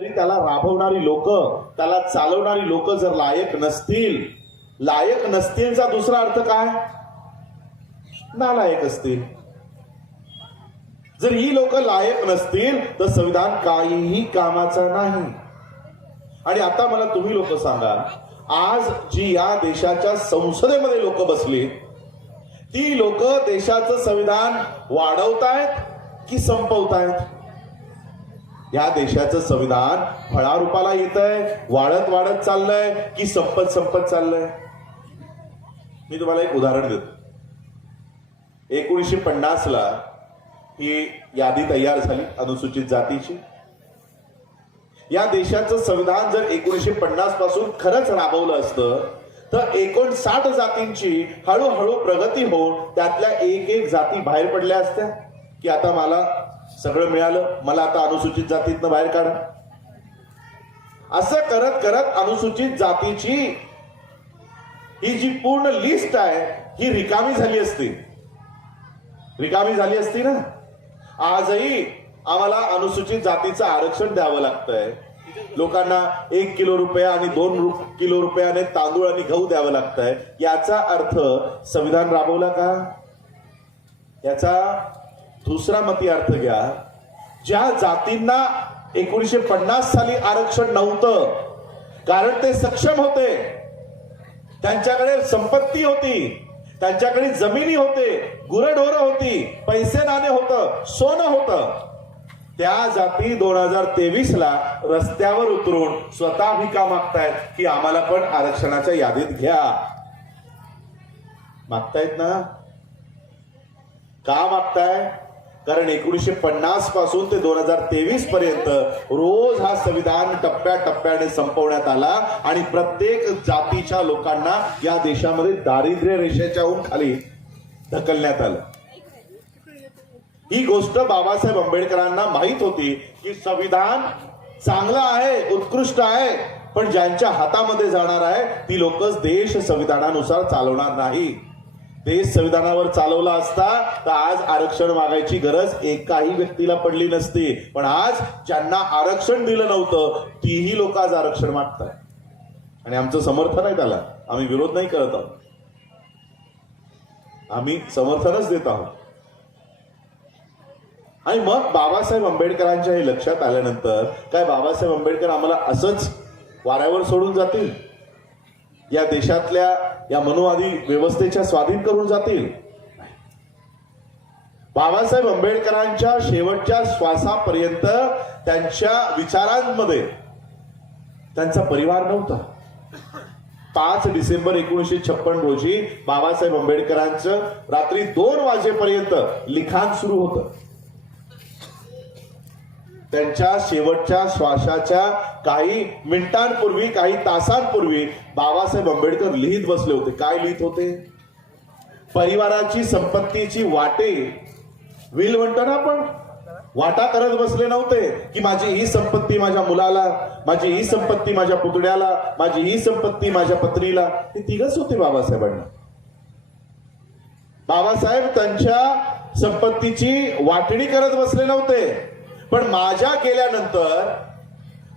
तरी त्याला राबवणारी लोक त्याला चालवणारी लोक जर लायक नसतील लायक नसतीलचा दुसरा अर्थ काय? नालायक असतील. जर ही लोक लायक नसतील तर संविधान काहीही कामाचा नाही. आणि आता मला तुम्ही लोक सांगा आज जी या देशाच्या संसदेमध्ये लोक बसली ती लोक देशाचं संविधान वाढवतायत की संपवतायत? या देशाचं संविधान फळारूपाला येत आहे वाढत वाढत चाललंय की संपत संपत चाललंय? मी तुम्हाला एक उदाहरण देतो. एकोणीसशे पन्नास ला ही यादी तयार झाली अनुसूचित जातीची. या देशाचं संविधान जर एकोणीसशे पन्नासपासून खरंच राबवलं असतं तर एकोणसाठ जातींची हळूहळू प्रगती होऊन त्यातल्या एक एक जाती बाहेर पडल्या असत्या. की आता मला सगळं मिळालं. मला आता अनुसूचित जातीतनं बाहेर काढा. असं करत करत अनुसूचित जातीची ही जी पूर्ण लिस्ट आहे ही रिकामी झाली असती. रिकामी झाली असती ना? आजही आम्हाला अनुसूचित जातीचं आरक्षण द्यावं लागतंय. लोकांना एक किलो रुपये आणि दोन रु- किलो रुपयाने तांदूळ आणि गहू द्यावं लागतंय. याचा अर्थ संविधान राबवला का? याचा दुसरा मती अर्थ घ्या. ज्या जातींना एकोणीसशे पन्नास साली आरक्षण नव्हतं कारण ते सक्षम होते. त्यांच्याकडे संपत्ती होती त्यांच्याकडे जमिनी होते गुरेढोरं होती पैसे नाणे होतं सोनं होतं. त्या जाती दोन हजार तेवीस ला रस्त्यावर उतरून स्वतः भिका मागतायत की आम्हाला पण आरक्षणाच्या यादीत घ्या. मागतायत ना? का मागताय? कारण एकोणीसशे पन्नासपासून ते दोन हजार तेवीस पर्यंत रोज हा संविधान टप्प्याटप्प्याने संपवण्यात आला आणि प्रत्येक जातीच्या लोकांना या देशामध्ये दारिद्र्य रेषेच्याहून खाली ढकलण्यात आलं. ही गोष्ट बाबासाहेब आंबेडकरांना माहीत होती की संविधान चांगलं आहे उत्कृष्ट आहे पण ज्यांच्या हातामध्ये जाणार आहे ती लोकच देश संविधानानुसार चालवणार नाही. देश संविधानावर चालवला असता तर आज आरक्षण मागायची गरज एकाही व्यक्तीला पडली नसती. पण आज ज्यांना आरक्षण दिलं नव्हतं तीही लोक आज आरक्षण मागतात आणि आमचं समर्थन आहे त्याला. आम्ही विरोध नाही करत आहोत. आम्ही समर्थनच देत आहोत. आणि मग बाबासाहेब आंबेडकरांच्या हे लक्षात आल्यानंतर काय बाबासाहेब आंबेडकर आम्हाला असंच वाऱ्यावर सोडून जातील? या देशातल्या या मनोवादी व्यवस्थेच्या स्वाधीन करून जातील. बाबासाहेब आंबेडकरांच्या शेवटच्या श्वासापर्यंत त्यांच्या विचारांमध्ये त्यांचा परिवार नव्हता. पाच डिसेंबर एकोणीसशे छप्पन रोजी बाबासाहेब आंबेडकरांचं रात्री दोन वाजेपर्यंत लिखाण सुरू होतं. त्यांच्या शेवटच्या श्वासाच्या काही मिनिटांपूर्वी काही तासांपूर्वी बाबासाहेब आंबेडकर लिहित बसले होते. काय लिहित होते? परिवाराची संपत्तीची वाटे. विल म्हणतो ना आपण वाटा करत बसले नव्हते की माझी ही संपत्ती माझ्या मुलाला माझी ही संपत्ती माझ्या पुतण्याला माझी ही संपत्ती माझ्या पत्नीला. ते तिघच होते बाबासाहेबांना. बाबासाहेब त्यांच्या संपत्तीची वाटणी करत बसले नव्हते. पण माझ्या केल्यानंतर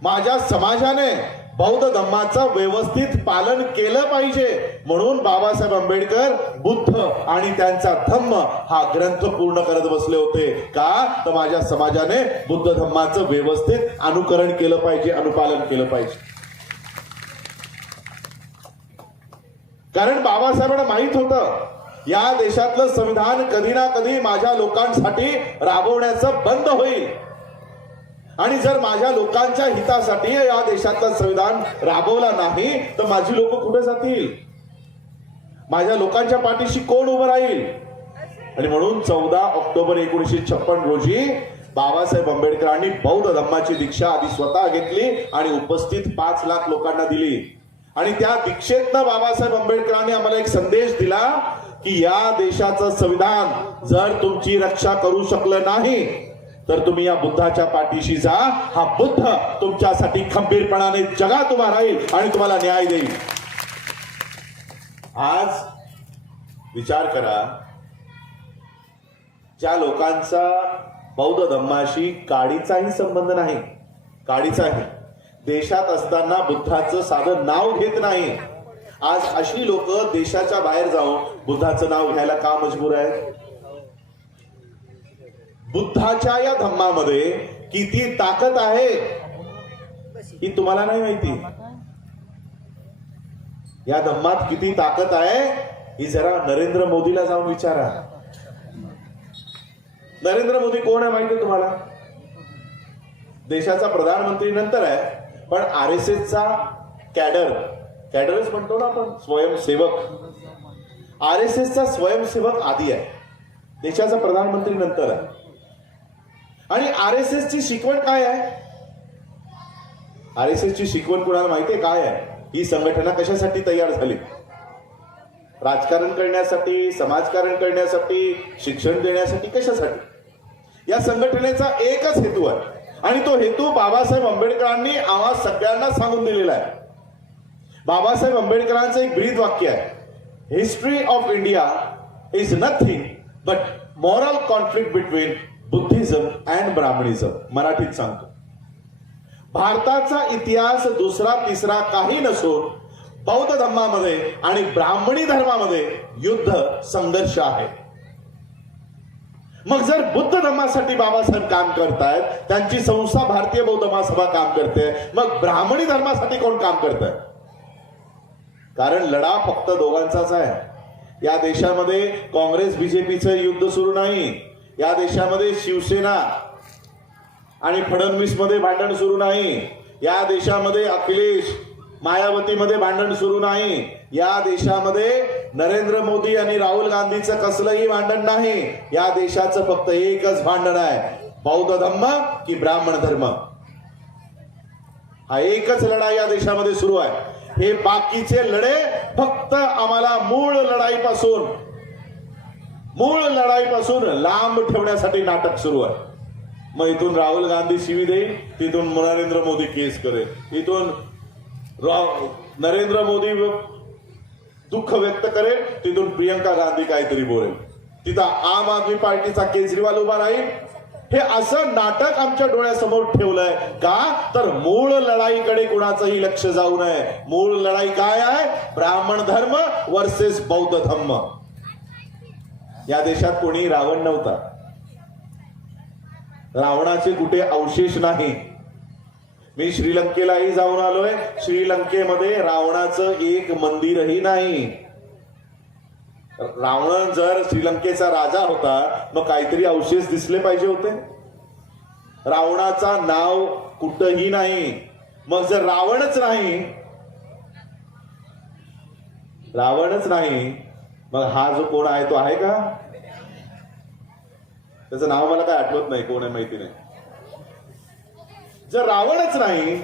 माझ्या समाजाने बौद्ध धम्माचं व्यवस्थित पालन केलं पाहिजे म्हणून बाबासाहेब आंबेडकर बुद्ध आणि त्यांचा धम्म हा ग्रंथ पूर्ण करत बसले होते. का? तर माझ्या समाजाने बुद्ध धम्माचं व्यवस्थित अनुकरण केलं पाहिजे अनुपालन केलं पाहिजे. कारण बाबासाहेबांना माहीत होतं या देशातलं संविधान कधी ना कधी माझ्या लोकांसाठी राबवण्याचं बंद होईल. आणि जर माझ्या लोकांच्या हितासाठी या देशातलं संविधान राबवला नाही तर माझी लोक कुठे जातील? माझ्या लोकांच्या पाठीशी कोण उभं राहील? आणि म्हणून चौदा ऑक्टोबर एकोणीसशे छप्पन रोजी बाबासाहेब आंबेडकरांनी बौद्ध धम्माची दीक्षा आधी स्वतः घेतली आणि उपस्थित पाच लाख लोकांना दिली. आणि त्या दीक्षेतनं बाबासाहेब आंबेडकरांनी आम्हाला एक संदेश दिला की या देशाचं संविधान जर तुमची रक्षा करू शकलं नाही तर तुम्ही या बुद्धाच्या पाठीशी जा. हा बुद्ध तुमच्यासाठी खंबीरपणाने जगात उभा राहील आणि तुम्हाला न्याय देईल. आज विचार करा ज्या लोकांचा बौद्ध धम्माशी काडीचाही संबंध नाही काडीचाही. देशात असताना बुद्धाचं साधं नाव घेत नाही. आज अशी लोक देशाच्या बाहेर जाऊन बुद्धाचं नाव घ्यायला का मजबूर आहे बुद्धाच्या या धम्मामध्ये किती ताकद आहे ही तुम्हाला नाही माहिती. या धम्मात किती ताकद आहे ही जरा नरेंद्र मोदीला जाऊन विचारा. नरेंद्र मोदी कोण आहे माहिती आहे तुम्हाला? देशाचा प्रधानमंत्री नंतर आहे पण आर एस एसचा कॅडर कॅडरच म्हणतो ना आपण स्वयंसेवक. आर एस एसचा स्वयंसेवक आधी आहे. देशाचा प्रधानमंत्री नंतर आहे. आणि आर एस एसची शिकवण काय आहे? आर एस एसची शिकवण कुणाला माहितीये काय आहे? ही संघटना कशासाठी तयार झाली? राजकारण करण्यासाठी समाजकारण करण्यासाठी शिक्षण देण्यासाठी कशासाठी? या संघटनेचा एकच हेतू आहे. आणि तो हेतू बाबासाहेब आंबेडकरांनी आम्हा सगळ्यांना सांगून दिलेला आहे. बाबासाहेब आंबेडकरांचं एक ब्रीद वाक्य आहे. History of India is nothing but moral conflict between Buddhism and Brahmanism. मराठीत सांगतो. भारताचा इतिहास दुसरा तिसरा काही नसून बौद्ध धर्मामध्ये आणि ब्राह्मणी धर्मामध्ये युद्ध संघर्ष आहे. मग जर बुद्ध धर्मासाठी बाबासाहेब काम करतायत त्यांची संस्था भारतीय बौद्ध महासभा काम करते मग ब्राह्मणी धर्मासाठी कोण काम करत कारण लढा फक्त दोघांचाच आहे. या देशामध्ये काँग्रेस बीजेपीचं युद्ध सुरू नाही. या देशामध्ये शिवसेना आणि फडणवीसमध्ये भांडण सुरू नाही. या देशामध्ये अखिलेश मायावतीमध्ये भांडण सुरू नाही. या देशामध्ये नरेंद्र मोदी आणि राहुल गांधीचं कसलंही भांडण नाही. या देशाचं फक्त एकच भांडण आहे. बौद्ध धर्म की ब्राह्मण धर्म. हा एकच लढाई या देशामध्ये सुरू आहे. हे बाकीचे लढे फक्त आम्हाला मूळ लढाईपासून मूळ लढाईपासून लांब ठेवण्यासाठी नाटक सुरू आहे. मग इथून राहुल गांधी शिवी देईल तिथून नरेंद्र मोदी केस करेल. इथून नरेंद्र मोदी दुःख व्यक्त करेल तिथून प्रियंका गांधी काहीतरी बोलेल. तिथं आम आदमी पार्टीचा केजरीवाल उभा राहील. हे असं नाटक आमच्या डोळ्यासमोर ठेवलंय का? तर मूळ लढाईकडे कुणाचंही लक्ष जाऊ नये. मूळ लढाई काय आहे? ब्राह्मण धर्म वर्सेस बौद्ध धर्म या देशात कोणी रावण नव्हता. रावणाचे कुठे अवशेष नाही. मी श्रीलंकेलाही जाऊन आलोय. श्रीलंकेमध्ये रावणाचं एक मंदिरही नाही. रावण जर श्रीलंकेचा राजा होता मग काहीतरी अवशेष दिसले पाहिजे होते. रावणाचा नाव कुठंही नाही. मग जर रावणच नाही रावणच नाही मग हा जो कोण आहे तो आहे का? त्याचं नाव मला काय आठवत नाही कोण आहे माहिती नाही. जर रावणच नाही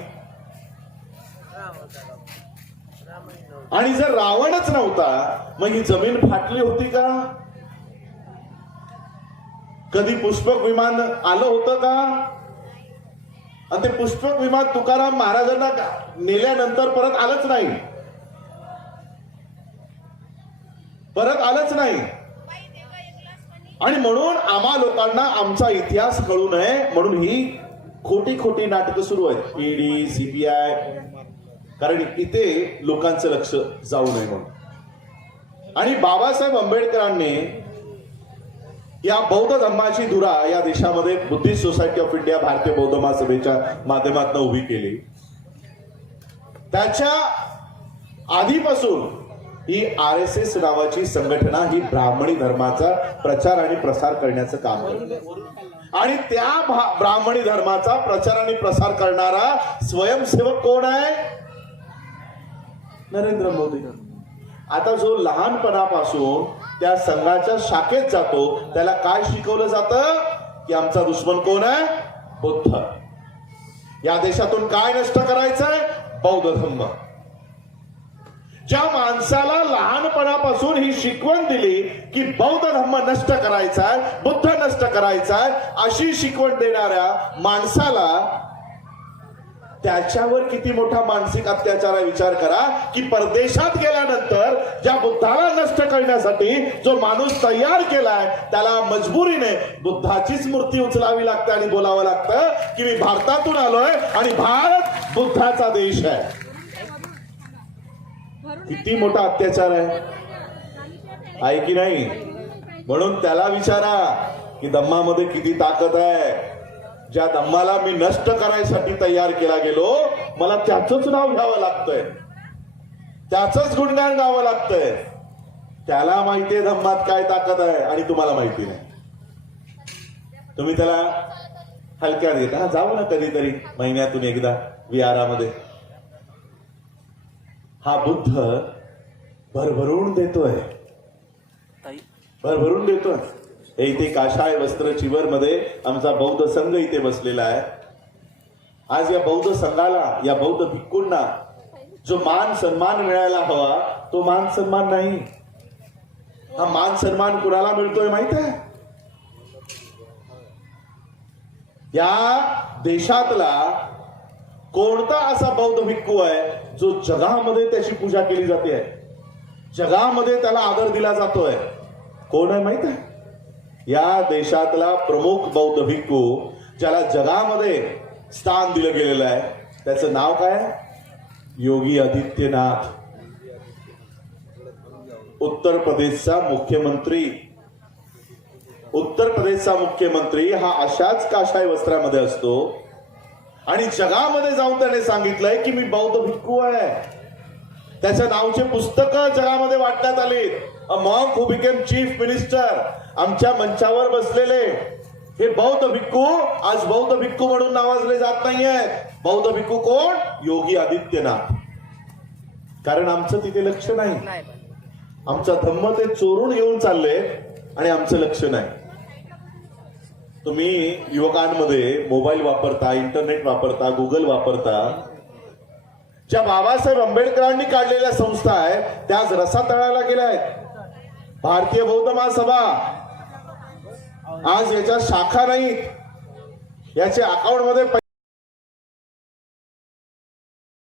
आणि जर रावणच नव्हता मग ही जमीन फाटली होती का? कधी पुष्पक विमान आलं होतं का? आणि ते पुष्पक विमान तुकाराम महाराजांना नेल्यानंतर परत आलंच नाही. परत आलंच नाही. आणि म्हणून आम्हा लोकांना आमचा इतिहास कळू नये म्हणून ही खोटी खोटी नाटकं सुरू आहेत. ईडी सीबीआय कारण इथे लोकांचं लक्ष जाऊ नये म्हणून. आणि बाबासाहेब आंबेडकरांनी या बौद्ध धर्माची धुरा या देशामध्ये बुद्धिस्ट सोसायटी ऑफ इंडिया भारतीय बौद्ध महासभेच्या माध्यमातून उभी केली. त्याच्या आधीपासून ही आर एस एस नावाची संघटना ही ब्राह्मणी धर्माचा प्रचार आणि प्रसार करण्याचं काम करते. आणि त्या ब्राह्मणी धर्माचा प्रचार आणि प्रसार करणारा स्वयंसेवक कोण आहे? नरेंद्र मोदी. आता जो लहानपणापासून त्या संघाच्या शाखेत जातो त्याला काय शिकवलं जातं? की आमचा दुश्मन कोण आहे? बुद्ध. या देशातून काय नष्ट करायचंय? बौद्ध धर्म ज्या माणसाला लहानपणापासून ही शिकवण दिली की बौद्ध धर्म नष्ट करायचा आहे बुद्ध नष्ट करायचा आहे अशी शिकवण देणाऱ्या माणसाला त्याच्यावर किती मोठा मानसिक अत्याचार विचार करा की परदेशात गेल्यानंतर ज्या बुद्धाला नष्ट करण्यासाठी जो माणूस तयार केलाय त्याला मजबुरीने बुद्धाचीच मूर्ती उचलावी लागते आणि बोलावं लागतं की मी भारतातून आलोय आणि भारत बुद्धाचा देश आहे. किती मोठा अत्याचार आहे. आहे की नाही? म्हणून त्याला विचारा की दम्मामध्ये किती ताकद आहे. ज्या दम्माला मी नष्ट करायसाठी तयार केला गेलो मला त्याचंच नाव घ्यावं लागतंय. त्याचंच गुणगान गावं लागतंय. त्याला माहितीये धम्मात काय ताकद आहे आणि तुम्हाला माहिती नाही. तुम्ही त्याला हलक्यात घेता. हा, जाऊ ना कधीतरी महिन्यातून एकदा विहारामध्ये. हा बुद्ध भरभरून देतोय. भरभरून देतोय. हे इथे काशाय वस्त्र चिवर मध्ये आमचा बौद्ध संघ इथे बसलेला आहे. आज या बौद्ध संघाला या बौद्ध भिक्कूंना जो मान सन्मान मिळायला हवा तो मान सन्मान नाही. हा मान सन्मान कुणाला मिळतोय माहीत आहे? या देशातला कोणता असा बौद्ध भिक्खू आहे जो जगामध्ये त्याची पूजा केली जाते? आहे जगामध्ये त्याला आदर दिला जातोय. कोण आहे माहीत आहे? या देशातला प्रमुख बौद्ध भिक्खू ज्याला जगामध्ये स्थान दिलं गेलेलं आहे. त्याचं नाव काय आहे? योगी आदित्यनाथ. उत्तर प्रदेशचा मुख्यमंत्री. उत्तर प्रदेशचा मुख्यमंत्री हा अशाच काशाय वस्त्रामध्ये असतो आणि जगामध्ये जाऊन त्याने सांगितलंय की मी बौद्ध भिक्खू आहे. त्याच्या नावचे पुस्तक जगामध्ये वाटण्यात आली a monk who became chief minister आमच्या मंचावर बसलेले. हे बौद्ध भिक्खू आज बौद्ध भिक्खू म्हणून नावाजले जात नाहीये बौद्ध भिक्खू कोण? योगी आदित्यनाथ. कारण आमचं तिथे लक्ष नाही. आमचा धम्म ते चोरून घेऊन चालले आणि आमचं लक्ष नाही. तुम्ही युवकांमध्ये मोबाईल वापरता इंटरनेट वापरता गुगल वापरता. ज्या बाबासाहेब आंबेडकरांनी काढलेल्या संस्था आहे त्या आज रसातळाला गेल्या आहेत. भारतीय बौद्ध महासभा. आज याच्या शाखा नाहीत. याचे अकाउंटमध्ये